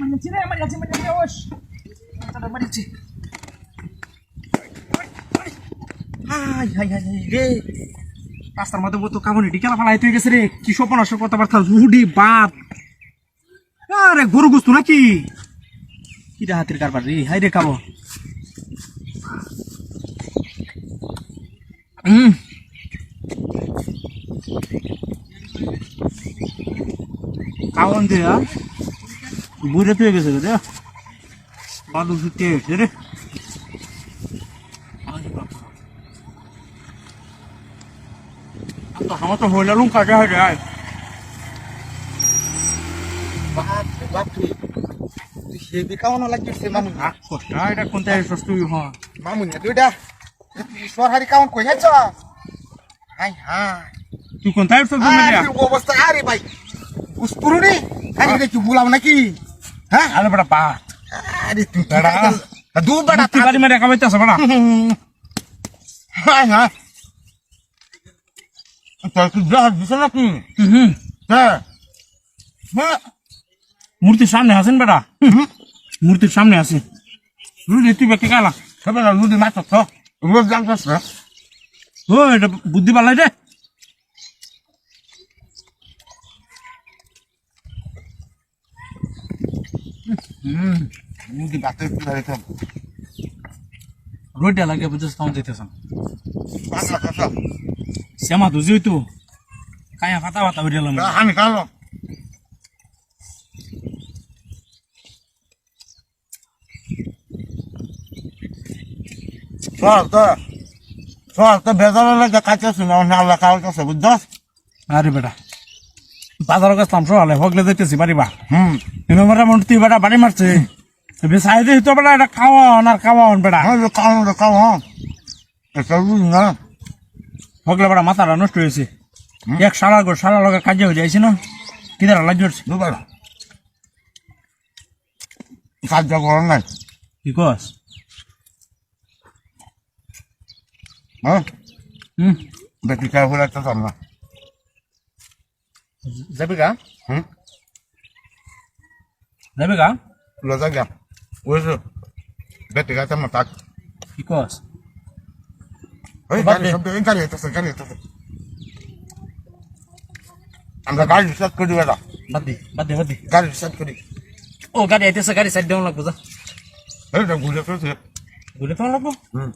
Maniaci রে, maniaci, maniaci, Osh. তাড়াতাড়ি maniaci। High high high রে। রাস্তার মধ্যে বতো কামড়ে ডিকেলা ফালাই তুই গেছে রে। কি সপনাশর কথাবার্তা রুডি বাপ। আরে গরু গুস্তু নাকি? কি রে হাতের কারবার রে, হাই রে কাবো। কাউন দিয়া বুড়ে তুই গেছে রে বালু ছুটে রে তো আমার তো হইলা লুম কাটে হয় রে বাপ বাপ তুই হেবি কাউন লাগছে মামু কষ্ট এটা কোনটা সস্ত হয় মামু না দুইটা সরকারি কাউন কই হেছ হাই হাই তুই কোনটা সস্ত মিলিয়া অবস্থা আরে ভাই উসপুরুনি আরে দেখি বুলাও নাকি হ্যাঁ আরে বড় পা আরে তুই বড়া দু বড়া তুই বাড়ি মেরে কামাইতেছ বড় হাই হাই তুই যা দিছ নাকি হ্যাঁ হ্যাঁ মূর্তির সামনে আছেন বেটা মূর্তির সামনে আছে রুদি তুই বেকে গেলা সবাই রুদি মাছ তো রোজ জানতাস না ও এটা বুদ্ধি পালাই রে রুদি বাতে কি রাইছ রোডে লাগে বুঝছ কাম দিতেছন পাসলা পাসলা শ্যামা তুই তুই তো কায়া ফাটা ফাটা হইলাম আমি কালো চল তো বেজার লাগে কাছে না আল্লাহ কাল কাছে বুঝছস আরে বেটা বাজার কাছে তামসো হলে হগলে যাইতেছি বাড়িবা হুম মূর্তি বেটা বাড়ি মারছে বেসাই দে তো বেটা এটা খাওয়ান আর খাওয়ান বেটা হ্যাঁ কাও হ্যাঁ এটা বুঝ না হগলে বেটা মাথাটা নষ্ট হয়েছে এক সারা লগে কাজে হয়ে যাইছে না কিদার লাগছে দুবার কাজ করার নাই কি কস হ্যাঁ হুম বেটি কাজ করে একটা সামনা যাবে গা হুম যাবে গা লজা গা ওইসো বেটি কাজ আমার তাক কি কস ওই গাড়ি শব্দ গাড়ি হইতেছে আমরা গাড়ি রিসার্চ করি বেটা বাদ দে গাড়ি রিসার্চ করি ও গাড়ি আইতেছে গাড়ি সাইড দেওয়া লাগবো যা এটা ঘুরে ফেলছে ঘুরে তো লাগবো হুম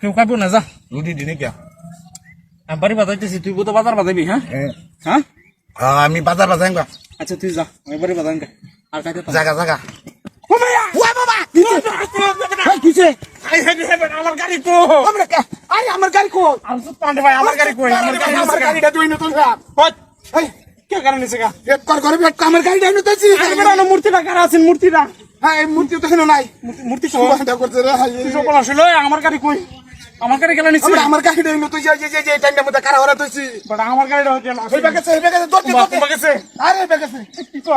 কেউ খাইবো না যা রুদি দিনে কে আমি বাড়ি বাজাইতেছি তুই তো বাজার বাজাবি হ্যাঁ হ্যাঁ আমি বাজার বাজাই গা আচ্ছা তুই যা আমি বাড়ি বাজান আর খাইতে জাগা ও ভাইয়া ওয়া বাবা কিছে আমার গাড়ি তো আরে আমার গাড়ি কো আমি তো পান্ডে ভাই আমার গাড়ি কই আমার গাড়িটা তুই নতুন এই কে কারণ নিছে গা এক করে বেট আমার গাড়িটা নতুনছি আরে বেটা না মূর্তিটা কারা আছেন মূর্তিটা হ্যাঁ এই মূর্তি তো হেন নাই মূর্তি কো সুবাহ করতে রে তুই সকল আসলে আমার গাড়ি কই আমার গাড়ি গেল নিছে আমার গাড়িটা নতুন যে টাইমটা মধ্যে কারা হরা তুইছি বেটা আমার গাড়িটা হইছে না ওই বাগেছে দৌড়তে তোমার কাছে আরে বাগেছে কি তো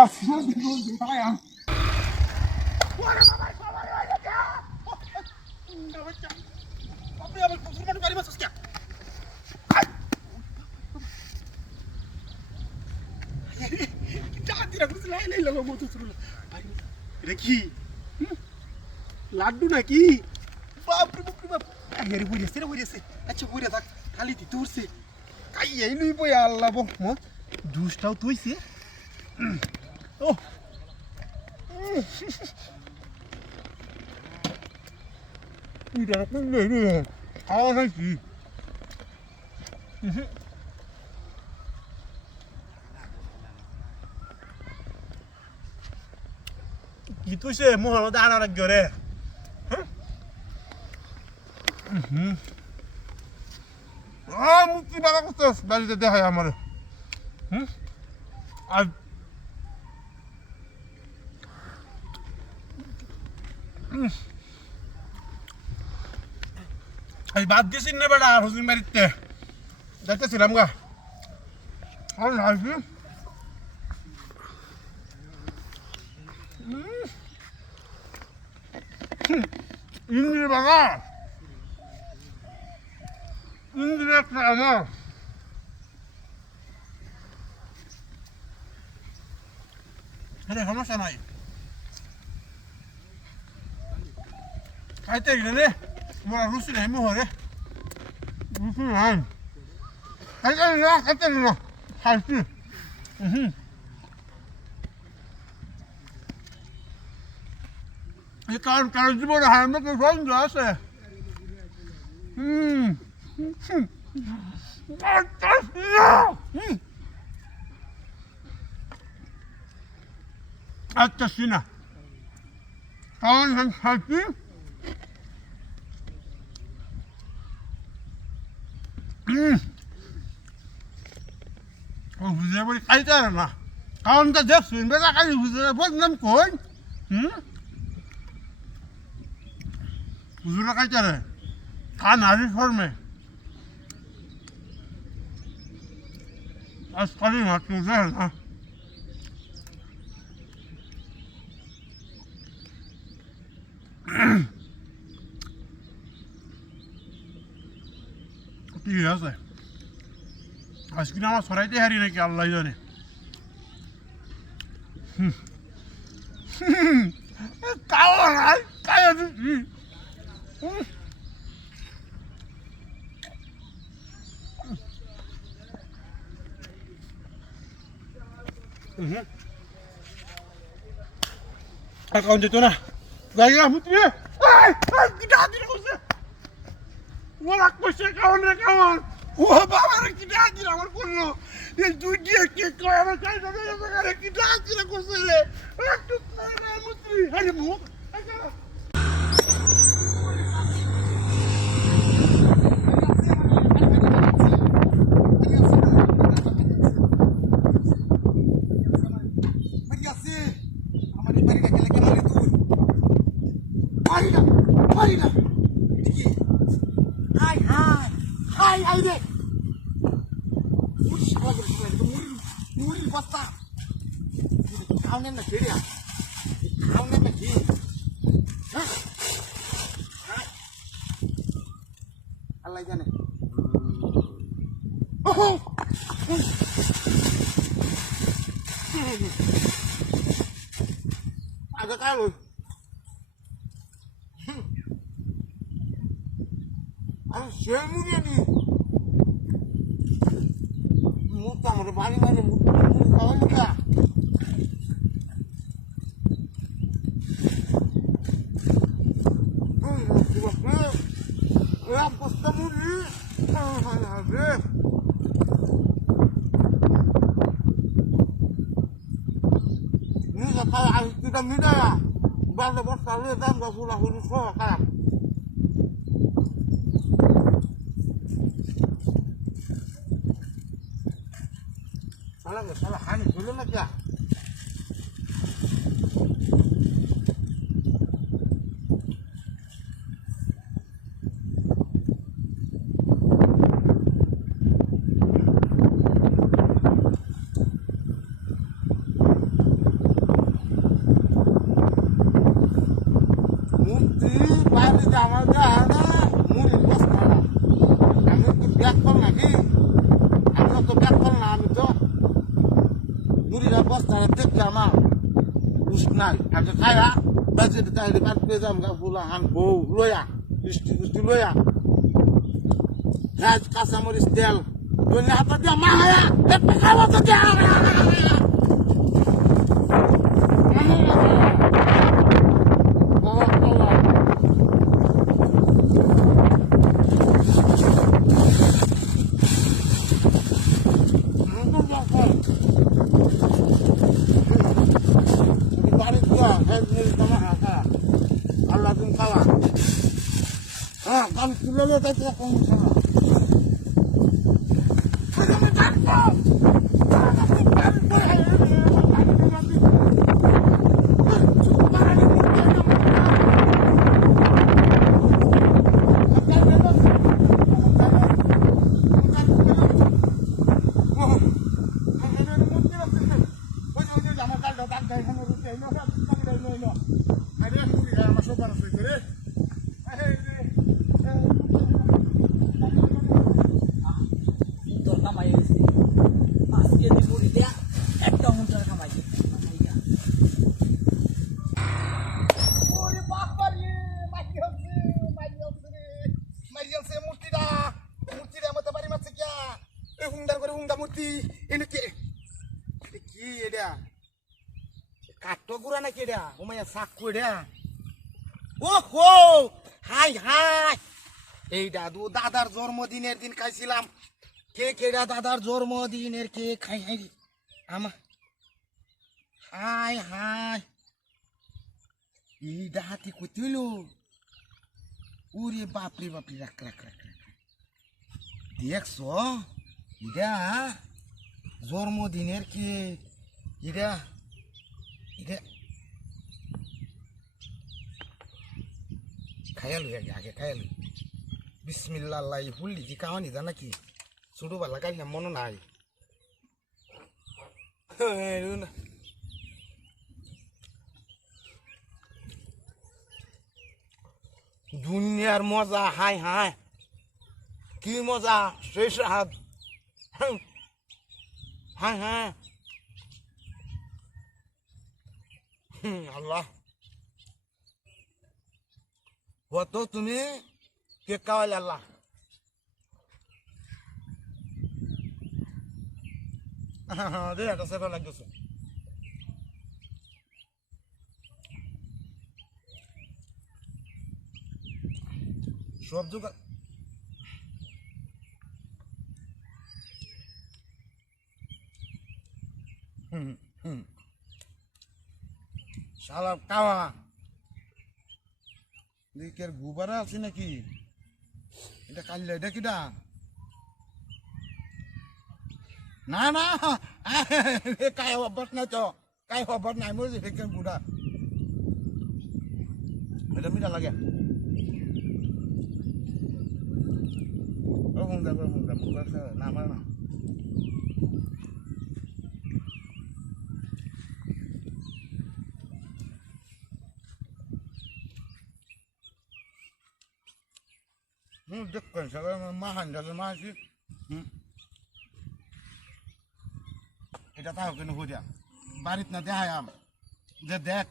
লাড্ডু নাকি বাপরে বাপ আরে বুড়িয়েছে আচ্ছা বুড়িয়ে থাক খালি দিতে উঠছে কাই এই লুই বই আল্লাহ বো দুষ্টাও তুইছে ও এটা কোন রে খাওয়া নাকি কি তুইছে মোহর দাঁড়া রাখবে রে মুক্তি বাবা করতেস বাড়িতে দেখায় আমার আর আমি বাদ দিয়েছি না বেটা হুসিন বাড়িতে দেখতেছিলাম গা আর আসবি ইন্দ্রি বাবা ইন্দ্রি একটা আমার সমস্যা নাই খাইতে গেলে মোরা রুচি নাই মোহরে রুচি নাই খাইতে না খাইছি কারণ জীবনে হারানো তো সন্দেহ আছে আচ্ছা সিনা কারণ খাইছি বুঝে বলি খাইতে পারে না কারণটা দেখছুন বেলা খাই বুঝে বদনাম কই বুঝুরা খাইতে পারে খান হারি ফর্মে আজ পারি না তুলছে না কি আছে আজকে আমার সরাইতে হারি নাকি আল্লাহ জানে কাউন যেত না জায়গা মুতি কিটা দিলে বসে ওরা কইছে কাউন রে কাউন ও বাবা রে কিটা দিলে আমার করলো এই দুই দিয়ে কে কয় আমার চাই দাদা রে কিটা দিলে কইছে রে একটু না মুতি আরে মুখ আল্লাহ জানে আগে কালো আমি সে মুড়ি আনি মুখ আমার বাড়ি মানে মুখ খাওয়া না Kita minta ya, bangsa bangsa lu dan gak sudah huruf kan. Salah hani dulu lagi ya. Ada kaya, baju ditarik dekat pejam gak pulang bau loya, isti loya. Gas kasar stel, dunia apa dia mah ya? Tapi kalau tu dia. Kalau sudah lihat itu kamu salah. কি এটা কাটো গুড়া নাকি এটা ওমাইয়া চাকু এটা ও হো high high এই দাদু দাদার জন্মদিনের দিন খাইছিলাম কেক এটা দাদার জন্মদিনের কেক খাই হাই আমার হাই হাই এই ডাহাতি কইল ওরে বাপরে বাপরে রাখ রাখ রাখ রাখ দেখছ এটা জন্মদিনের কেক এটা এটা খায়ালু আগে আগে খায়ালু বিসমিল্লাহ আল্লাহ ফুললি কি কাহানি জানা কি ছোটবেলা কাইলাম মনে নাই দুনিয়ার মজা হাই হাই কি মজা সেই স্বাদ হাই হাই আল্লাহ কত তুমি কেক খাওয়ালে আল্লাহ এটা সেটা লাগতেছে সব জোগাড় শালা কাওয়া দিকের গুবারা আছে নাকি এটা কাইলে এটা কিটা না না কাই অভ্যাস নাই তো কাই অভ্যাস নাই মোৰ দিকের গুড়া এটা মিঠা লাগে না আমার না দেখবেন সবাই মাহান যাদের মাসি এটা তাও কিন্তু হইয়া বাড়িতে না দেখায়াম যে দেখ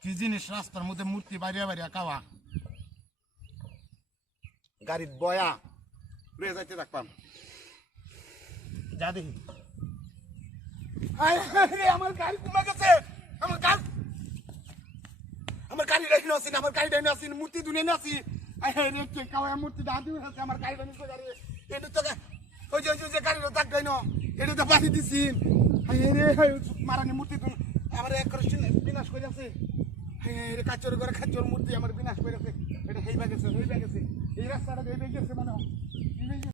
কি জিনিস রাস্তার মধ্যে মূর্তি বাড়িয়া বাড়িয়া খাওয়া গাড়ির বয়া লয়ে যাইতে থাকতাম যা দেখি আমার গাড়ি কমে গেছে আমার গাড়ি রেখে আসি আমার গাড়ি রেখে আসি মূর্তি দুনে আসি মূর্তি দাঁড়ি আছে আমার গাড়ি গাড়ি এটা তো ওই যে গাড়িটা তাক গাই এটা তো বাড়ি দিছি মারানি মূর্তি তুমি আমার এক বিনাশ করে আছে কাচর করে খাচর মূর্তি আমার বিনাশ করে আছে এটা হইবা গেছে এই রাস্তাটা হইবে গেছে মানে